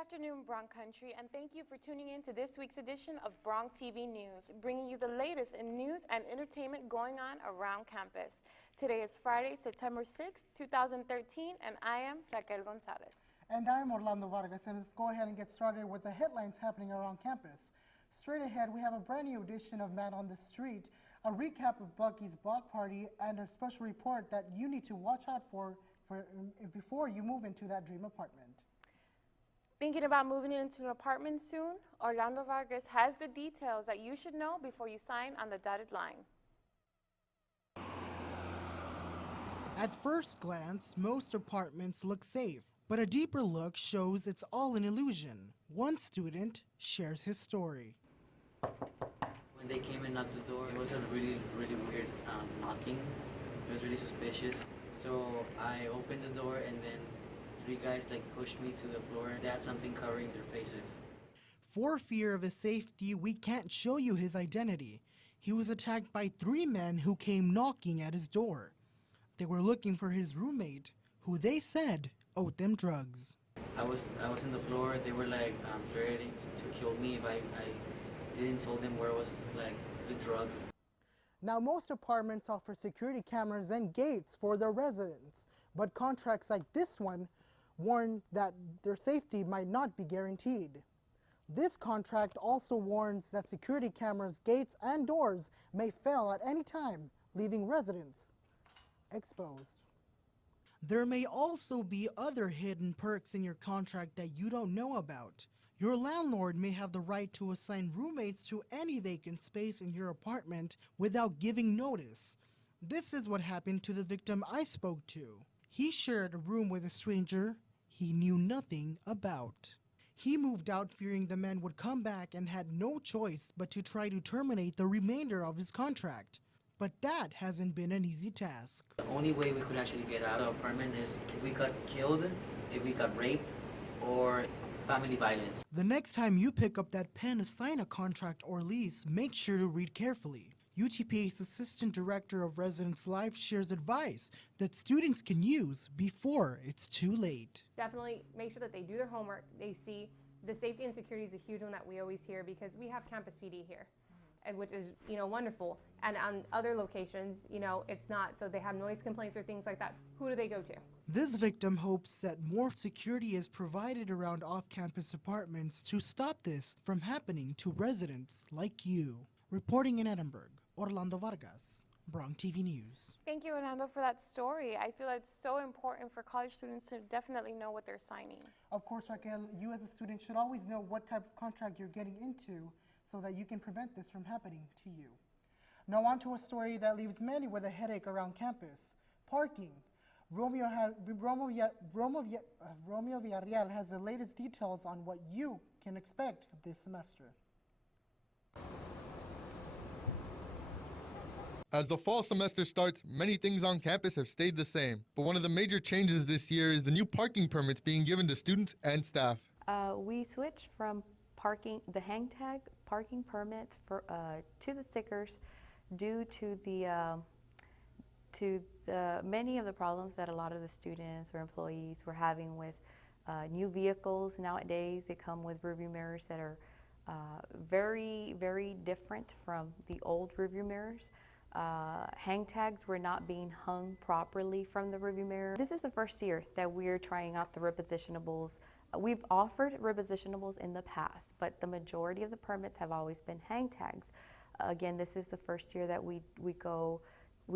afternoon, Bronx Country, and thank you for tuning in to this week's edition of BRTV News, bringing you the latest in news and entertainment going on around campus. Today is Friday, September 6, 2013, and I am Raquel Gonzalez. And I'm Orlando Vargas, and let's go ahead and get started with the headlines happening around campus. Straight ahead, we have a brand new edition of Man on the Street, a recap of Bucky's block party, and a special report that you need to watch out for before you move into that dream apartment. Thinking about moving into an apartment soon? Orlando Vargas has the details that you should know before you sign on the dotted line. At first glance, most apartments look safe, but a deeper look shows it's all an illusion. One student shares his story. When they came and knocked the door, it was a really weird knocking. It was really suspicious. So I opened the door and then three guys pushed me to the floor. They had something covering their faces. For fear of his safety, we can't show you his identity. He was attacked by three men who came knocking at his door. They were looking for his roommate, who they said owed them drugs. I was in the floor. They were threatening to kill me if I didn't tell them where was the drugs. Now, most apartments offer security cameras and gates for their residents, but contracts like this one warn that their safety might not be guaranteed. This contract also warns that security cameras, gates, and doors may fail at any time, leaving residents exposed. There may also be other hidden perks in your contract that you don't know about. Your landlord may have the right to assign roommates to any vacant space in your apartment without giving notice. This is what happened to the victim I spoke to. He shared a room with a stranger he knew nothing about. He moved out fearing the men would come back and had no choice but to try to terminate the remainder of his contract. But that hasn't been an easy task. The only way we could actually get out of the apartment is if we got killed, if we got raped, or family violence. The next time you pick up that pen to sign a contract or lease, make sure to read carefully. UTPA's Assistant Director of Residence Life shares advice that students can use before it's too late. Definitely make sure that they do their homework. They see the safety and security is a huge one that we always hear because we have campus PD here, and which is wonderful. And on other locations, it's not. So they have noise complaints or things like that. Who do they go to? This victim hopes that more security is provided around off-campus apartments to stop this from happening to residents like you. Reporting in Edinburgh, Orlando Vargas, BRTV News. Thank you, Orlando, for that story. I feel it's so important for college students to definitely know what they're signing. Of course, Raquel, you as a student should always know what type of contract you're getting into so that you can prevent this from happening to you. Now on to a story that leaves many with a headache around campus. Parking. Romeo Villarreal has the latest details on what you can expect this semester. As the fall semester starts, many things on campus have stayed the same. But one of the major changes this year is the new parking permits being given to students and staff. We switched from the hang tag parking permits to the stickers due to many of the problems that a lot of the students or employees were having with new vehicles. Nowadays, they come with rearview mirrors that are very different from the old rearview mirrors. Hang tags were not being hung properly from the rearview mirror. This is the first year that we're trying out the repositionables. We've offered repositionables in the past, but the majority of the permits have always been hang tags. Again, this is the first year that we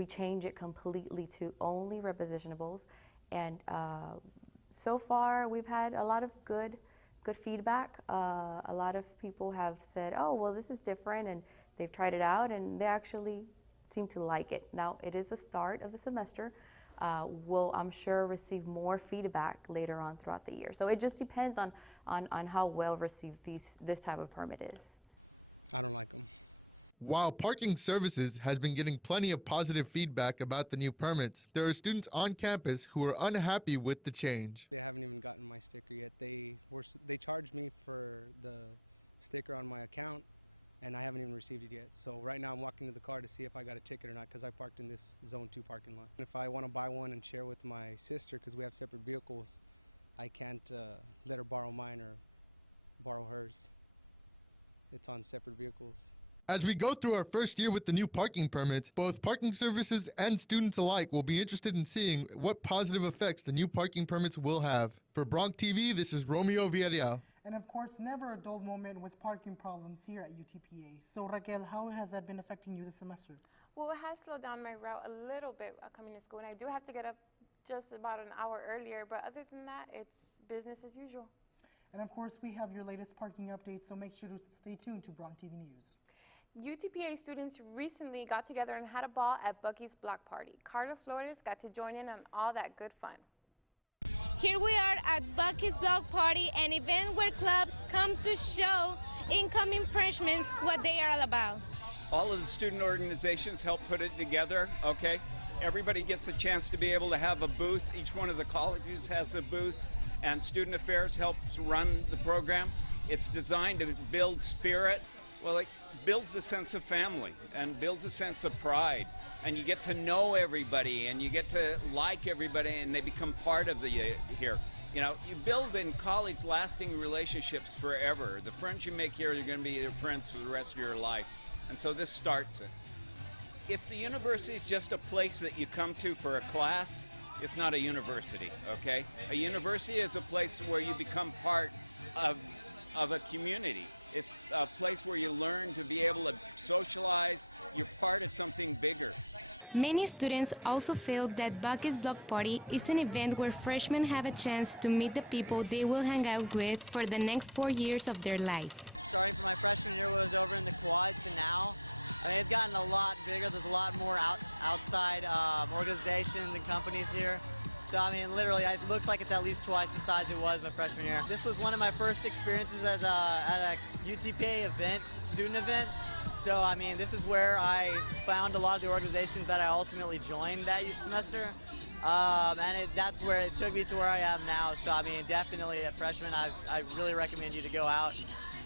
change it completely to only repositionables, and so far we've had a lot of good feedback. A lot of people have said, "Oh, well, this is different," and they've tried it out, and they actually seem to like it. Now, it is the start of the semester. We'll, I'm sure, receive more feedback later on throughout the year. So it just depends on how well received this type of permit is. I don't like them. While Parking Services has been getting plenty of positive feedback about the new permits, there are students on campus who are unhappy with the change. They haven't even gotten my sticker yet. They charged me for the sticker on my account, and I haven't even received it yet. So right now I'm walking to the car to see if I got a ticket or not, because I parked in this Zone 2 parking lot. If I want to buy one and share with my sister, because we have separate vehicles, I can't let her borrow mine or borrow hers. It's on separate vehicles. As we go through our first year with the new parking permits, both parking services and students alike will be interested in seeing what positive effects the new parking permits will have. For Bronx TV, this is Romeo Villarreal. And of course, never a dull moment with parking problems here at UTPA. So Raquel, how has that been affecting you this semester? Well, it has slowed down my route a little bit coming to school, and I do have to get up just about an hour earlier, but other than that, it's business as usual. And of course, we have your latest parking updates, so make sure to stay tuned to Bronx TV News. UTPA students recently got together and had a ball at Bucky's Block Party. Carla Flores got to join in on all that good fun. Here we are at Bucky's Block Party, an event where clubs come to show incoming freshmen what they are all about. All of the student organizations help put it together, okay? Everybody gets a chance to be able to have a booth. Each one of the colleges has a booth, and Student Affairs helps run the program. It's designed to build spirit. Well, it builds a sense of family and builds a sense of pride. And you get to know everybody and you get to like everybody and they become part of the here. You know, you build in college lasting relationships forever. The friends you make here are going to be your friends for the rest of your life. And so this starts it. If the university is just a place that you come to for a class, it's not a university, okay? A university is a place where you become part of a community. It's a place where you learn to be able to socialize. You're part of something bigger. Many students also feel that Bucky's Block Party is an event where freshmen have a chance to meet the people they will hang out with for the next 4 years of their life. Starting from my freshman year was over in the quad to now, I mean, it's gotten a lot bigger. There's a lot more outside organizations and companies here. So, I mean, literally, it looks like it's at least twice the size it was my freshman year. This was one of my first experiences as at a UTPA event, student event. So, I mean, this is where I found a lot of the organizations that I ultimately joined that semester. And that's where it took me to where I am now. So, I mean, definitely a freshman, I really recommend you to go out.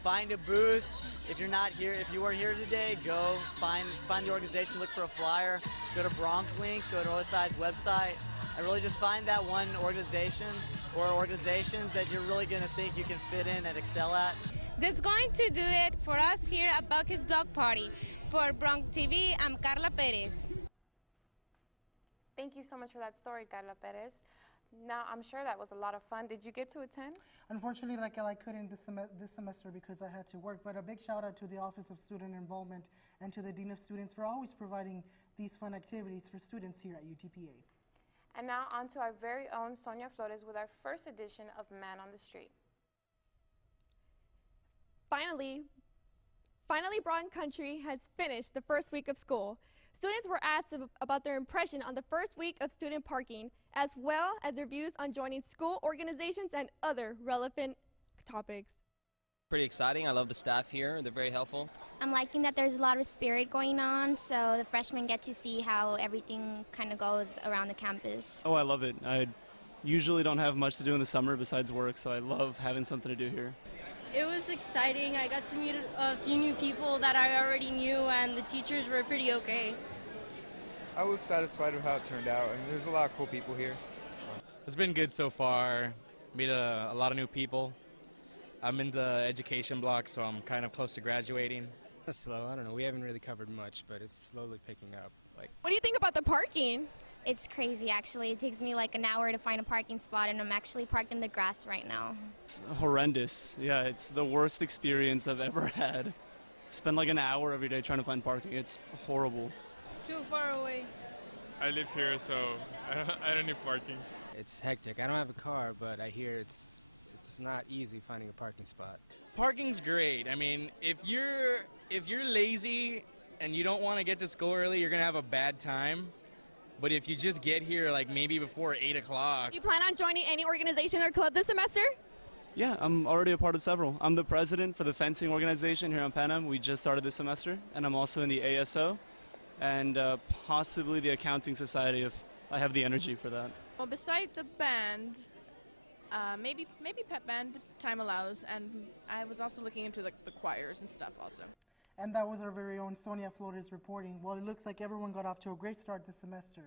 Find a booth. If you're not here, if you weren't here today, go find the organization, look for a flyer, go to Bronx Link, go to OSI's website, and really just find that one organization or organizations that you're really going to think you can fit in and excel at. That's going to do it for us here at Bucky's Block Party. For Bronx TV, I'm Carla Perez. Thank you so much for that story, Carla Perez. Now, I'm sure that was a lot of fun. Did you get to attend? Unfortunately, Raquel, I couldn't this semester because I had to work, but a big shout out to the Office of Student Involvement and to the Dean of Students for always providing these fun activities for students here at UTPA. And now on to our very own Sonia Flores with our first edition of Man on the Street. Finally, Bronx Country has finished the first week of school. Students were asked about their impression on the first week of student parking, as well as their views on joining school organizations and other relevant topics. Pretty exciting. I love the staff here. They're very helpful. I'm liking that there's a lot of spirit going on, so the freshmen get to see how everything kind of goes around the campus. Oh, I love it. I usually don't have much to do in the summer besides work, so I love having something to do here. It was exciting. I got to meet a few new people that I already knew, and the teachers were pretty okay. I was satisfied with how it turned out, and there's a lot of cool people here. So. It's been good so far. Meet a lot of new people. I'm in the education block, so I'm kind of close to graduating. It's slow. I don't know. We haven't really covered much, but it's slowly picking up. What do you think about the parking? It's crazy, actually. It takes me like an hour to find a parking spot, and I'm actually parked in the grass right now. It's horrendous. Yeah, it's the worst experience I've ever had. Spend like an hour every day trying to find parking. It's horrible. Too far away. I live here, so I don't need parking. It's hectic. I don't have a car, but I hear it's not easy finding a parking spot. Parking's great. I mean, if you're lazy and you don't want to get to school early, you're gonna have a bad time. But if you just get here like maybe before 8 o'clock. Do you plan on joining any organization or club this semester? Yeah, I'm already a part of several. I'm the president for the fencing organization here on Pan Am. We just started this semester, and I'm also in the ASO and possibly the accounting society if I have the energy for that. Well, besides the band, maybe pep band, time allows, and I was also looking into the choirs and stuff also. And that was our very own Sonia Flores reporting. Well, it looks like everyone got off to a great start this semester.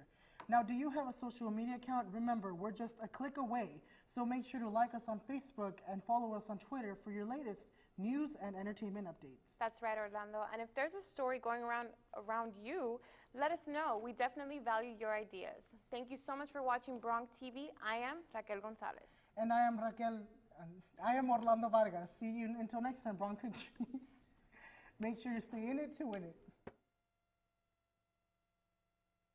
Now, do you have a social media account? Remember, we're just a click away. So make sure to like us on Facebook and follow us on Twitter for your latest news and entertainment updates. That's right, Orlando. And if there's a story going around you, let us know. We definitely value your ideas. Thank you so much for watching Bronx TV. I am Raquel Gonzalez. And I am Orlando Vargas. See you until next time, Bronx. Make sure you stay in it to win it.